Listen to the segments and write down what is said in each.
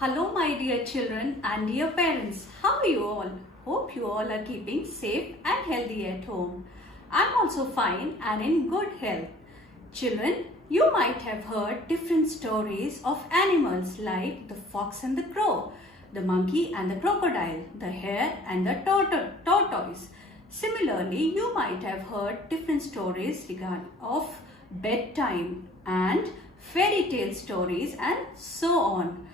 Hello my dear children and dear parents, how are you all? Hope you all are keeping safe and healthy at home. I'm also fine and in good health. Children, you might have heard different stories of animals like the fox and the crow, the monkey and the crocodile, the hare and the tortoise. Similarly, you might have heard different stories of bedtime and fairy tale stories and so on.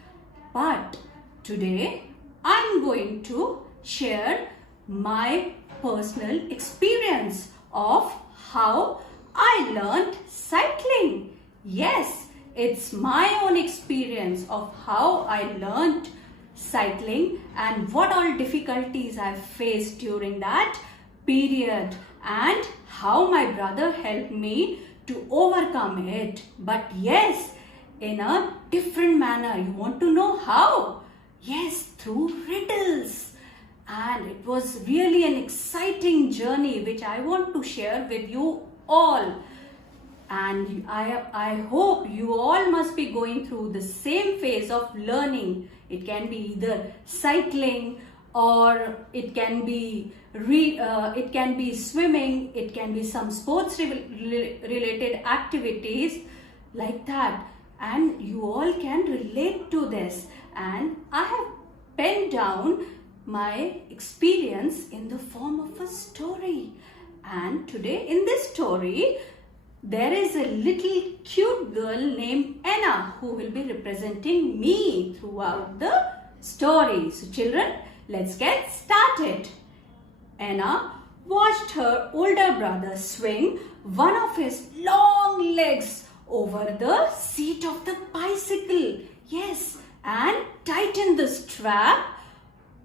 But today I'm going to share my personal experience of how I learned cycling. Yes, it's my own experience of how I learned cycling and what all difficulties I faced during that period and how my brother helped me to overcome it. But yes, in a different manner. You want to know how? Yes, through riddles. And it was really an exciting journey which I want to share with you all. And I hope you all must be going through the same phase of learning. It can be either cycling or it can be swimming, it can be some sports related activities like that. And you all can relate to this, and I have penned down my experience in the form of a story. And today in this story there is a little cute girl named Anna who will be representing me throughout the story. So children, let's get started. Anna watched her older brother swing one of his long legs over the seat of the bicycle. Yes, and tighten the strap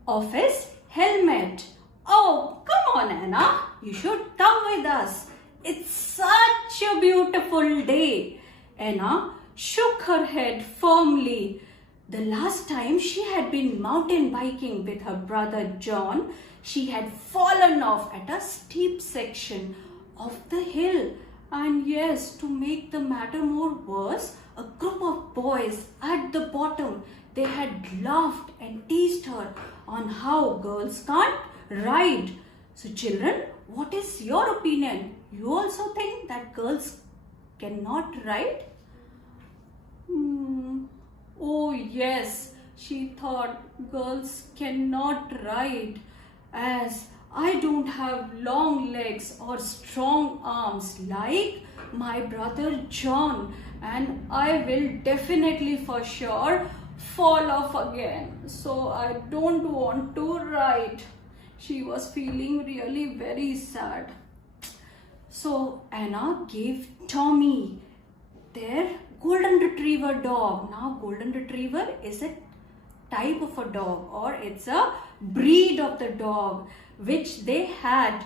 of his helmet. Oh, come on Anna, you should come with us. It's such a beautiful day. Anna shook her head firmly. The last time she had been mountain biking with her brother John, she had fallen off at a steep section of the hill. And yes, to make the matter more worse, a group of boys at the bottom, they had laughed and teased her on how girls can't ride. So children, what is your opinion? You also think that girls cannot ride? Oh yes, she thought girls cannot ride as I don't have long legs or strong arms like my brother John, and I will definitely for sure fall off again. So I don't want to ride. She was feeling really very sad. So Anna gave Tommy their golden retriever dog. Now golden retriever is a type of a dog, or it's a breed of the dog which they had.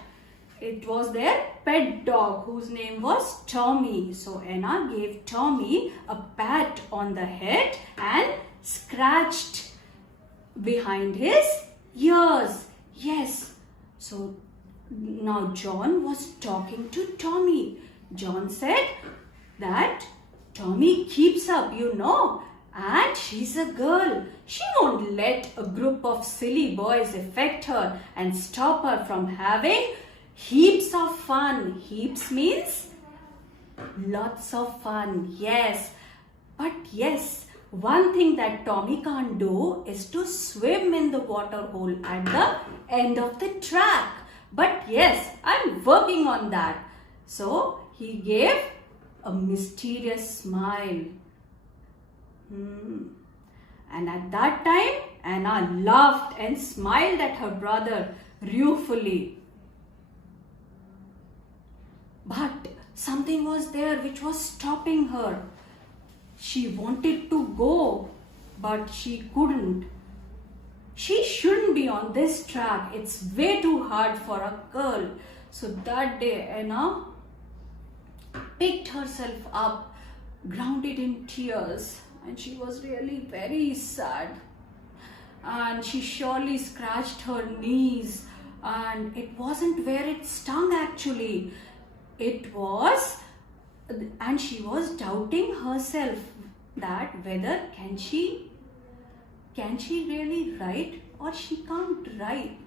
It was their pet dog whose name was Tommy. So Anna gave Tommy a pat on the head and scratched behind his ears. Yes. So now John was talking to Tommy. John said that Tommy keeps up, you know, and she's a girl. She won't let a group of silly boys affect her and stop her from having heaps of fun. Heaps means lots of fun. Yes. But yes, one thing that Tommy can't do is to swim in the water hole at the end of the track. But yes, I'm working on that. So he gave a mysterious smile. And at that time, Anna laughed and smiled at her brother ruefully. But something was there which was stopping her. She wanted to go, but she couldn't. She shouldn't be on this track. It's way too hard for a girl. So that day, Anna picked herself up, grounded in tears, and she was really very sad. And she surely scratched her knees, and it wasn't where it stung actually. It was, and she was doubting herself that whether can she can she really write or she can't write?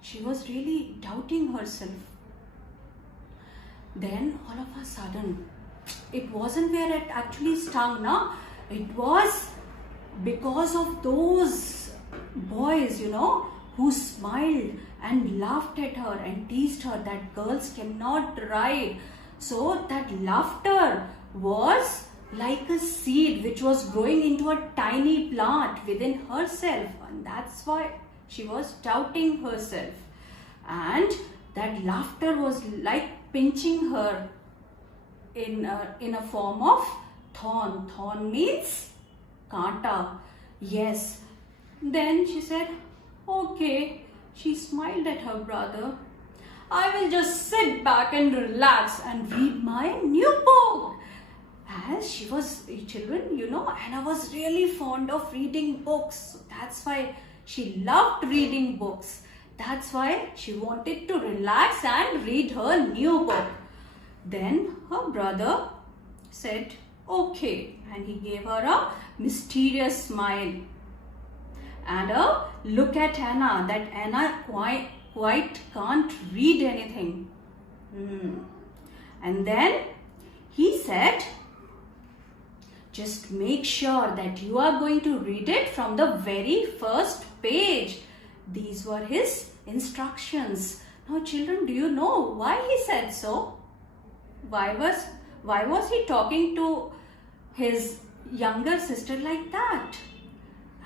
She was really doubting herself. Then all of a sudden, it wasn't where it actually stung, no? It was because of those boys, who smiled and laughed at her and teased her that girls cannot write. So that laughter was like a seed which was growing into a tiny plant within herself, and that's why she was doubting herself. And that laughter was like pinching her in a form of thorn. Thorn means kanta. Yes. Then she said, okay. She smiled at her brother. I will just sit back and relax and read my new book. As she was, children, Anna was really fond of reading books. So that's why she loved reading books. That's why she wanted to relax and read her new book. Then her brother said, okay. And he gave her a mysterious smile and a look at Anna, that Anna quite can't read anything. And then he said, just make sure that you are going to read it from the very first page. These were his instructions. Now children, do you know why he said so? Why was he talking to his younger sister like that?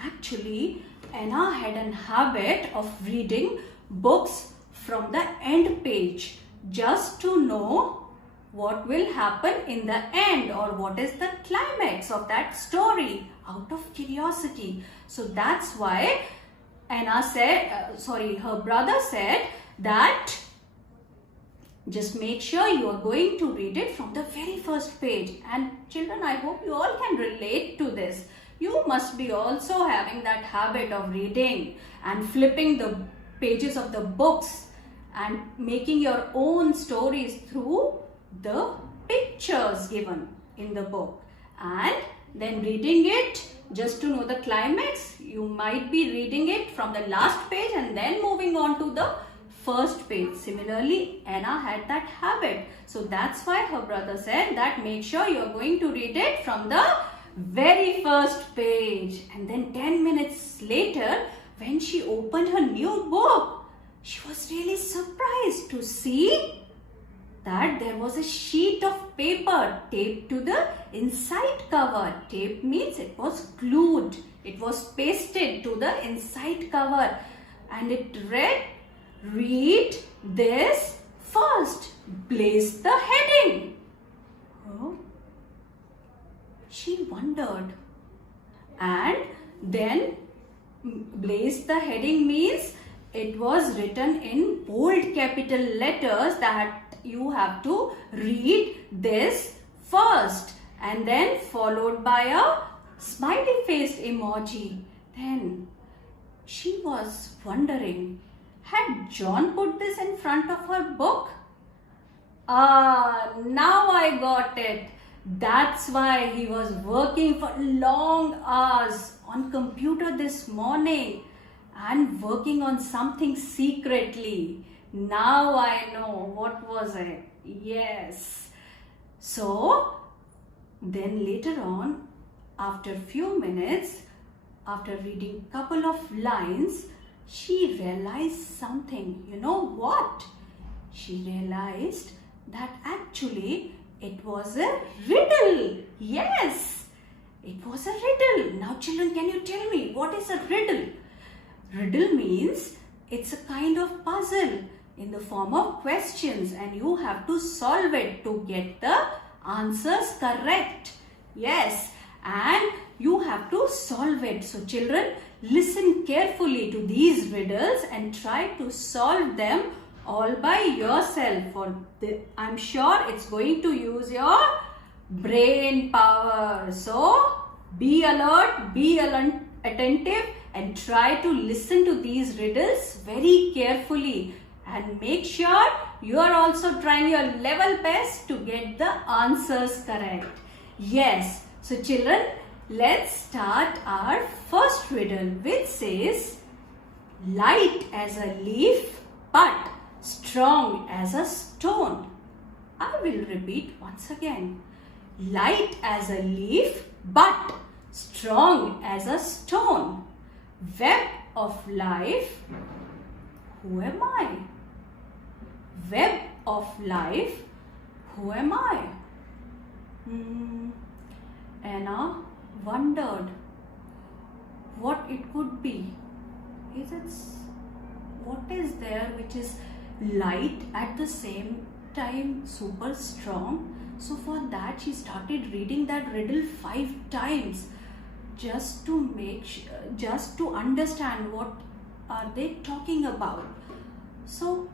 Actually, Anna had an habit of reading books from the end page just to know what will happen in the end or what is the climax of that story, out of curiosity. So that's why Anna said, her brother said that just make sure you are going to read it from the very first page. And children, I hope you all can relate to this. You must be also having that habit of reading and flipping the pages of the books and making your own stories through the pictures given in the book, and then reading it just to know the climax. You might be reading it from the last page and then moving on to the first page. Similarly, Anna had that habit. So that's why her brother said that make sure you are going to read it from the very first page. And then 10 minutes later, when she opened her new book, she was really surprised to see that there was a sheet of paper taped to the inside cover. Tape means it was glued. It was pasted to the inside cover. And it read, read this first. Place the heading. Oh. She wondered. And then place the heading means it was written in bold capital letters that you have to read this first, and then followed by a smiley face emoji. Then she was wondering, had John put this in front of her book? Now I got it. That's why he was working for long hours on computer this morning and working on something secretly. Now I know what was it. Yes. So then later on, after a few minutes, after reading a couple of lines, she realized something. You know what? She realized that actually it was a riddle. Yes, it was a riddle. Now children, can you tell me what is a riddle? Riddle means it's a kind of puzzle in the form of questions, and you have to solve it to get the answers correct. Yes, and you have to solve it. So children, listen carefully to these riddles and try to solve them all by yourself. I'm sure it's going to use your brain power. So be alert, be attentive, and try to listen to these riddles very carefully, and make sure you are also trying your level best to get the answers correct. Yes, so children, let's start our first riddle, which says, light as a leaf but strong as a stone. I will repeat once again. Light as a leaf but strong as a stone. Web of life. Who am I? Web of life. Who am I? Anna wondered what it could be. What is there which is light at the same time super strong? So for that she started reading that riddle 5 times just to understand what are they talking about. So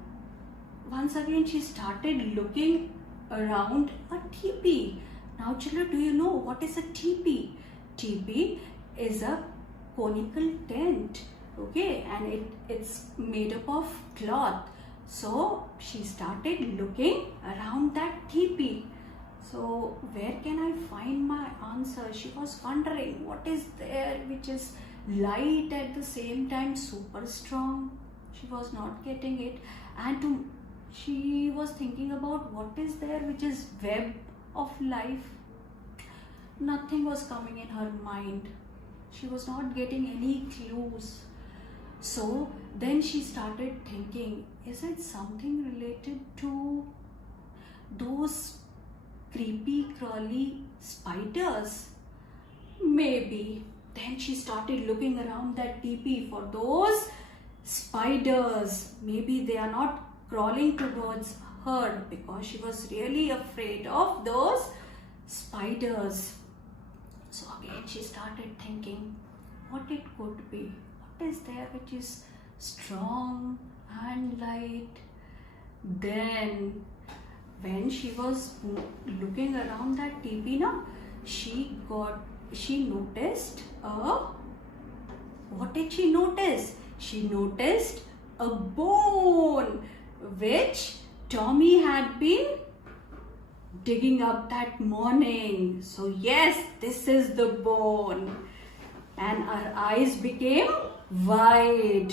once again she started looking around a teepee. Now children, do you know what is a teepee? Teepee is a conical tent, okay, and it's made up of cloth. So she started looking around that teepee. So where can I find my answer? She was wondering what is there which is light at the same time super strong. She was not getting it, and she was thinking about what is there which is web of life. Nothing was coming in her mind. She was not getting any clues. So then she started thinking, is it something related to those creepy crawly spiders? Maybe. Then she started looking around that teepee for those spiders. Maybe they are not crawling towards her, because she was really afraid of those spiders. So again she started thinking what it could be. What is there which is strong and light? Then when she was looking around that teepee now, she noticed what did she notice? She noticed a bone which Tommy had been digging up that morning. So yes, this is the bone. And our eyes became wide.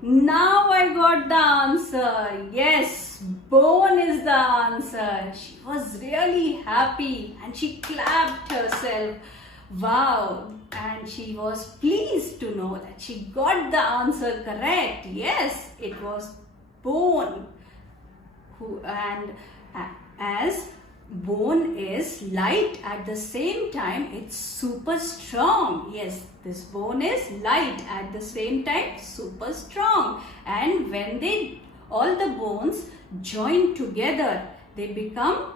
Now I got the answer. Yes, bone is the answer. She was really happy and she clapped herself. Wow. And she was pleased to know that she got the answer correct. Yes, it was bone. As bone is light at the same time, it's super strong. Yes, this bone is light at the same time, super strong. And when all the bones join together, they become,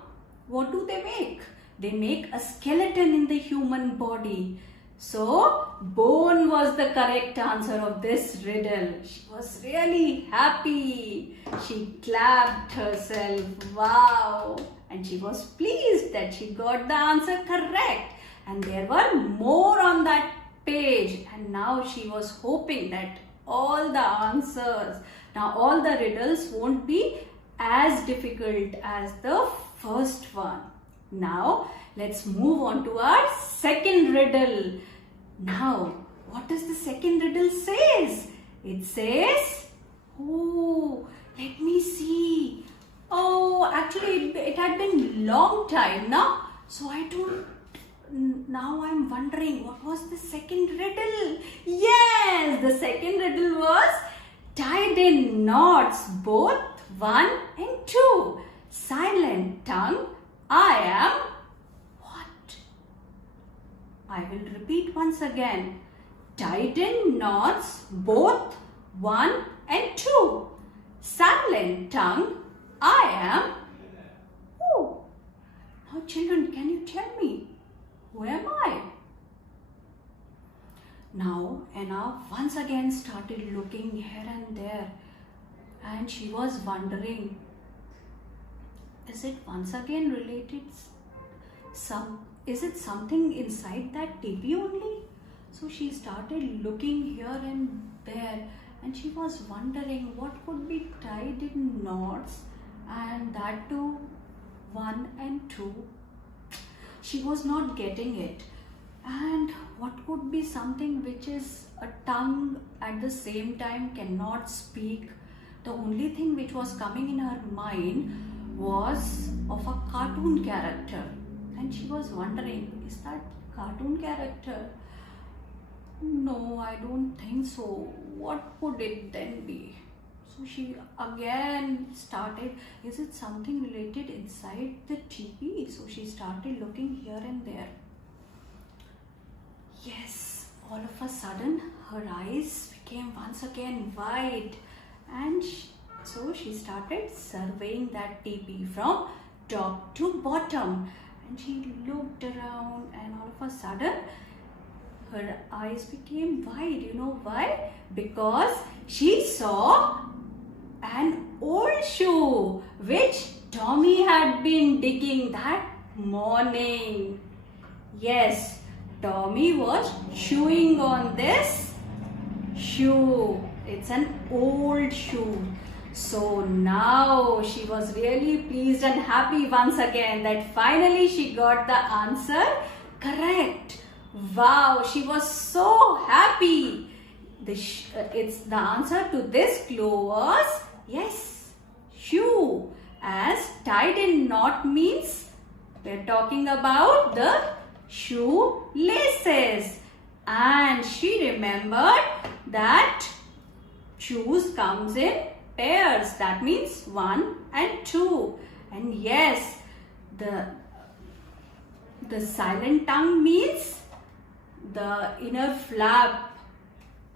what do they make? They make a skeleton in the human body. So bone was the correct answer of this riddle. She was really happy. She clapped herself. Wow. And she was pleased that she got the answer correct. And there were more on that page. And now she was hoping that all the answers, now all the riddles won't be as difficult as the first one. Now let's move on to our second riddle. Now, what does the second riddle says? It says, oh, let me see. Oh, actually it had been long time now. So now I'm wondering, what was the second riddle? Yes, the second riddle was tied in knots, both 1 and 2. Silent tongue, I am what? I will repeat once again. Tied in knots, both 1 and 2. Silent tongue, I am who? Now children, can you tell me, who am I? Now Anna once again started looking here and there, and she was wondering, is it once again related? Is it something inside that teepee only? So she started looking here and there, and she was wondering what could be tied in knots, and that too 1 and 2. She was not getting it. And what could be something which is a tongue at the same time cannot speak? The only thing which was coming in her mind was of a cartoon character. And she was wondering, is that cartoon character? No, I don't think so. What could it then be? So she again started, is it something related inside the teepee? So she started looking here and there. Yes, all of a sudden her eyes became once again wide, and so she started surveying that teepee from top to bottom, and she looked around, and all of a sudden her eyes became wide. You know why? Because she saw an old shoe which Tommy had been digging that morning. Yes, Tommy was chewing on this shoe. It's an old shoe. So now she was really pleased and happy once again that finally she got the answer correct. Wow, she was so happy. The answer to this clue was yes, shoe. As tied in knot means we're talking about the shoe laces. And she remembered that shoes comes in pairs. That means 1 and 2. And yes, the silent tongue means the inner flap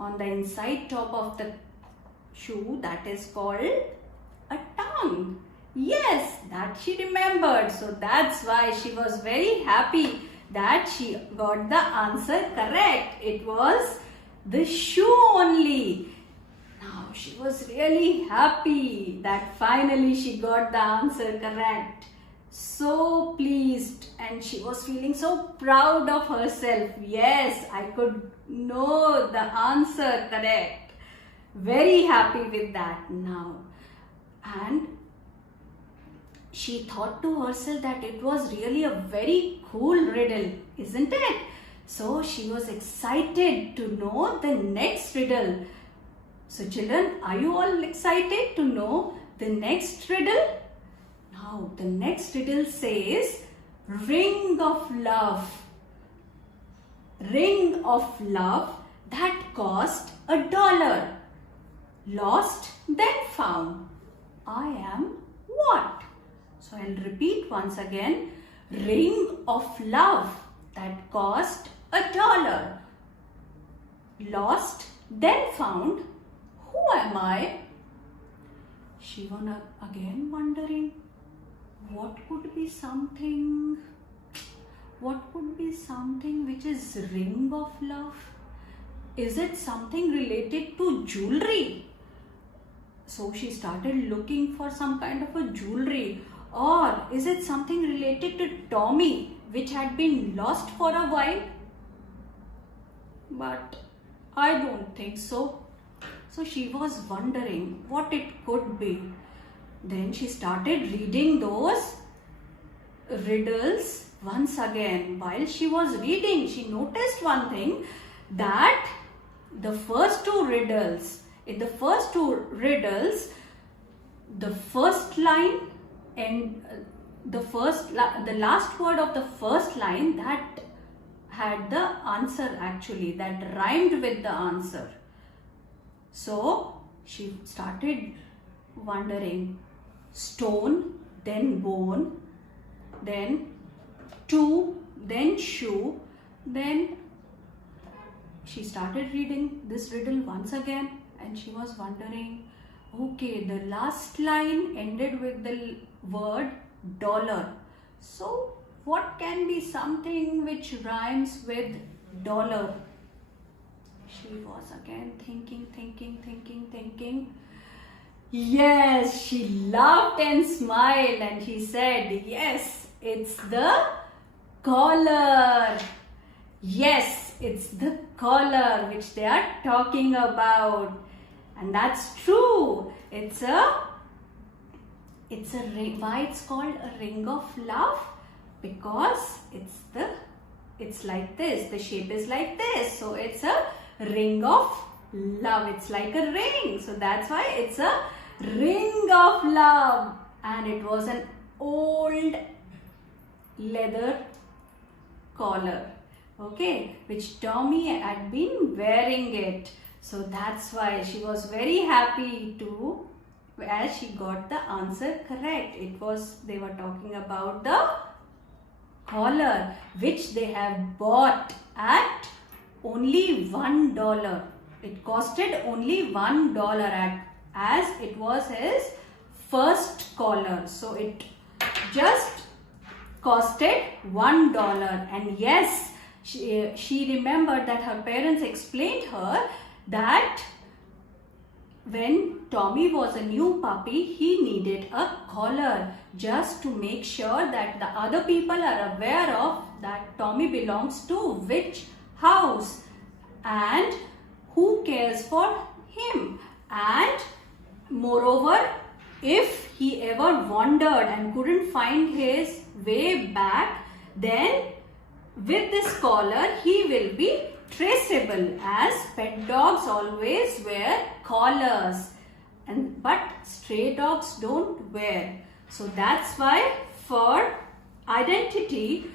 on the inside top of the shoe, that is called a tongue. Yes, that she remembered. So that's why she was very happy that she got the answer correct. It was the shoe only. Now she was really happy that finally she got the answer correct. So pleased, and she was feeling so proud of herself. Yes, I could know the answer correct. Very happy with that now. And she thought to herself that it was really a very cool riddle, isn't it? So she was excited to know the next riddle. So children, are you all excited to know the next riddle? Now the next riddle says, ring of love. Ring of love that cost $1. Lost then found. I am what? So I'll repeat once again. Ring of love that cost $1. Lost then found. Who am I? She was again wondering, what could be something which is ring of love? Is it something related to jewelry? So she started looking for some kind of a jewelry. Or is it something related to Tommy which had been lost for a while? But I don't think so. So she was wondering what it could be. Then she started reading those riddles once again. While she was reading, she noticed one thing, that the first two riddles, the first line and the last word of the first line, that had the answer actually, that rhymed with the answer. So she started wondering, stone, then bone, then two, then shoe. Then she started reading this riddle once again, and she was wondering, okay, the last line ended with the word dollar. So what can be something which rhymes with dollar? She was again thinking. Yes, she laughed and smiled, and she said, yes, it's the collar. Yes, it's the collar which they are talking about. And that's true. It's a ring. Why it's called a ring of love? Because it's the it's like this. The shape is like this. So it's a ring of love. It's like a ring. So that's why it's a ring of love. And it was an old leather collar. Okay, which Tommy had been wearing it. So that's why she was very happy to, as she got the answer correct. They were talking about the collar which they have bought at only $1. It costed only $1 as it was his first collar. So it just costed $1. And yes, she remembered that her parents explained her that when Tommy was a new puppy, he needed a collar just to make sure that the other people are aware of that Tommy belongs to which house and who cares for him. And moreover, if he ever wandered and couldn't find his way back, then with this collar he will be traceable, as pet dogs always wear collars, but stray dogs don't wear. So that's why for identity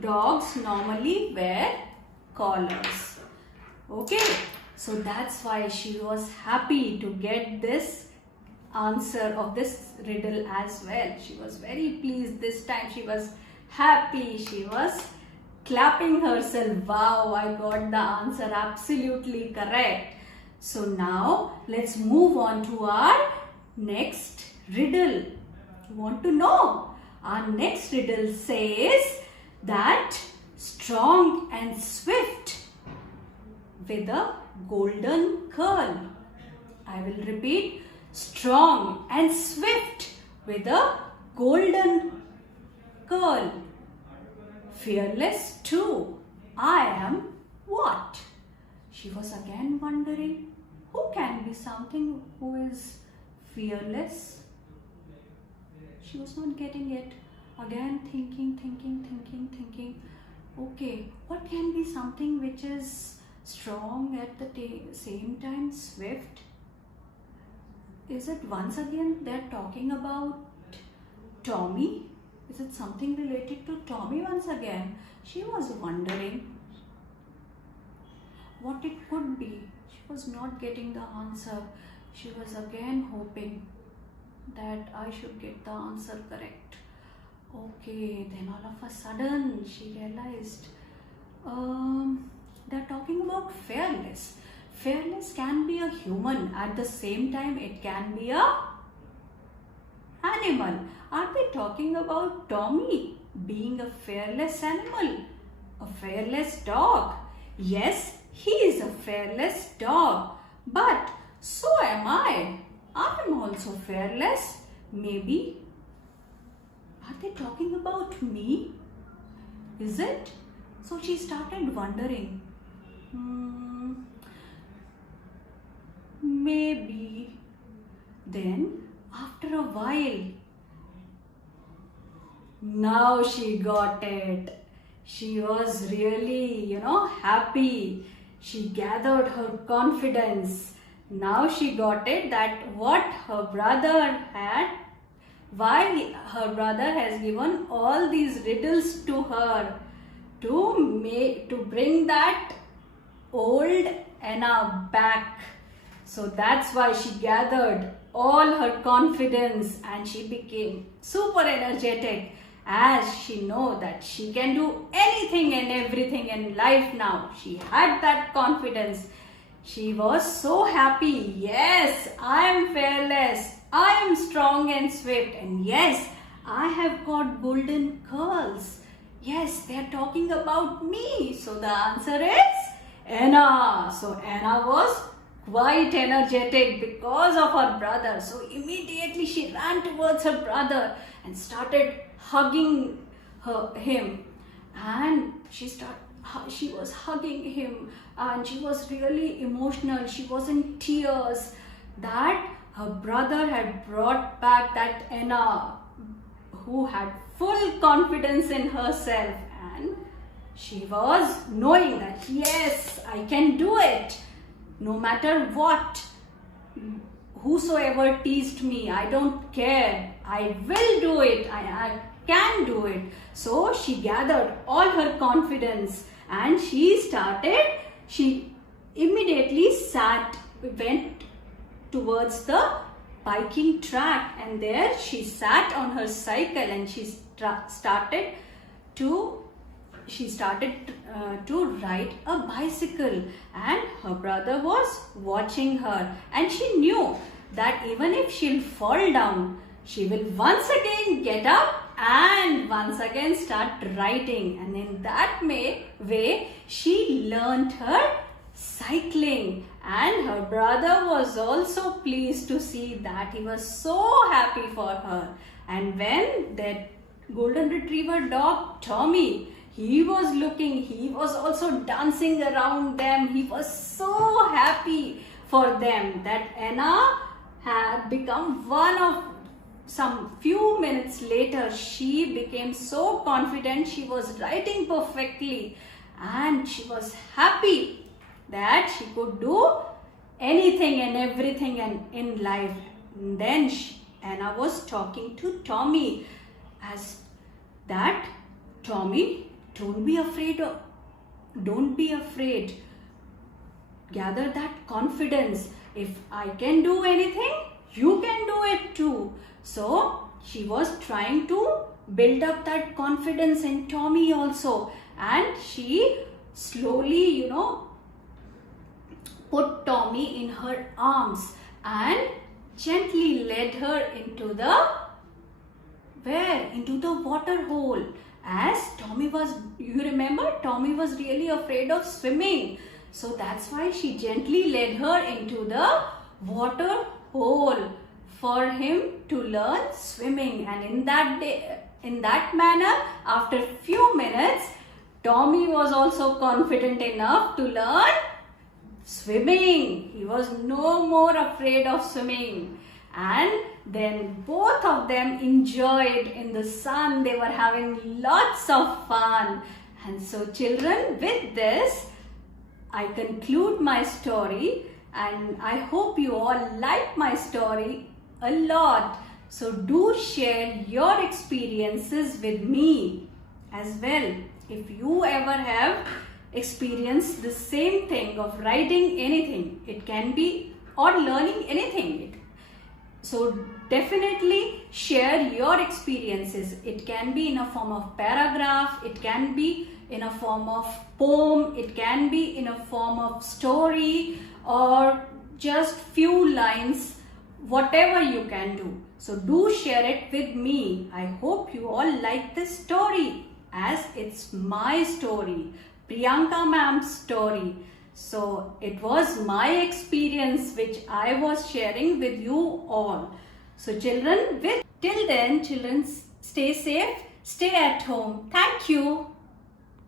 dogs normally wear collars. Okay, so that's why she was happy to get this answer of this riddle as well. She was very pleased this time. She was happy. She was clapping herself. Wow, I got the answer absolutely correct. So now let's move on to our next riddle. You want to know? Our next riddle says that strong and swift with a golden curl. I will repeat. Strong and swift with a golden curl. Fearless too. I am what? She was again wondering, who can be something who is fearless? She was not getting it. Again thinking. Okay, what can be something which is strong at the same time swift? Is it once again they're talking about Tommy? Is it something related to Tommy once again? She was wondering what it could be. She was not getting the answer. She was again hoping that I should get the answer correct. Okay, then all of a sudden she realized they're talking about fearless. Fearless can be a human. At the same time, it can be a animal. Are they talking about Tommy being a fearless animal? A fearless dog? Yes, he is a fearless dog. But so am I. I am also fearless. Maybe. Are they talking about me? Is it? So she started wondering. Maybe. Then after a while, now she got it. She was really, happy. She gathered her confidence. Now she got it that what her brother had, why her brother has given all these riddles to her to bring that old Anna back. So that's why she gathered all her confidence and she became super energetic, as she know that she can do anything and everything in life now. She had that confidence. She was so happy. Yes, I am fearless. I am strong and swift. And yes, I have got golden curls. Yes, they are talking about me. So the answer is Anna. So Anna was quite energetic because of her brother. So immediately she ran towards her brother and started hugging him. And she was hugging him and she was really emotional. She was in tears that her brother had brought back that Anna who had full confidence in herself, and She was knowing that yes, I can do it. No matter what, whosoever teased me, I don't care. I will do it. I can do it. So she gathered all her confidence and she immediately went towards the biking track, and there she sat on her cycle and she started to ride a bicycle, and her brother was watching her, and she knew that even if she'll fall down, she will once again get up and once again start riding, and in that way she learnt her cycling. And her brother was also pleased to see that. He was so happy for her. And when that golden retriever dog Tommy, he was also dancing around them. He was so happy for them that Anna had become one of. Some few minutes later, she became so confident. She was writing perfectly and she was happy that she could do anything and everything in life. And then Anna was talking to Tommy as that, Tommy, don't be afraid. Gather that confidence. If I can do anything, you can do it too. So she was trying to build up that confidence in Tommy also, and she slowly, put Tommy in her arms and gently led her into the water hole. As Tommy was, you remember, Tommy was really afraid of swimming. So that's why she gently led her into the water hole for him to learn swimming. And in that manner, after few minutes, Tommy was also confident enough to learn swimming. He was no more afraid of swimming. And then both of them enjoyed in the sun. They were having lots of fun. And so children, with this, I conclude my story, and I hope you all like my story a lot. So do share your experiences with me as well. If you ever have experienced the same thing of writing anything, it can be, or learning anything. So definitely share your experiences. It can be in a form of paragraph, it can be in a form of poem, it can be in a form of story, or just few lines, whatever you can do. So do share it with me. I hope you all like this story, as it's my story, Priyanka ma'am's story. So it was my experience which I was sharing with you all. So children, till then, children, stay safe, stay at home. Thank you.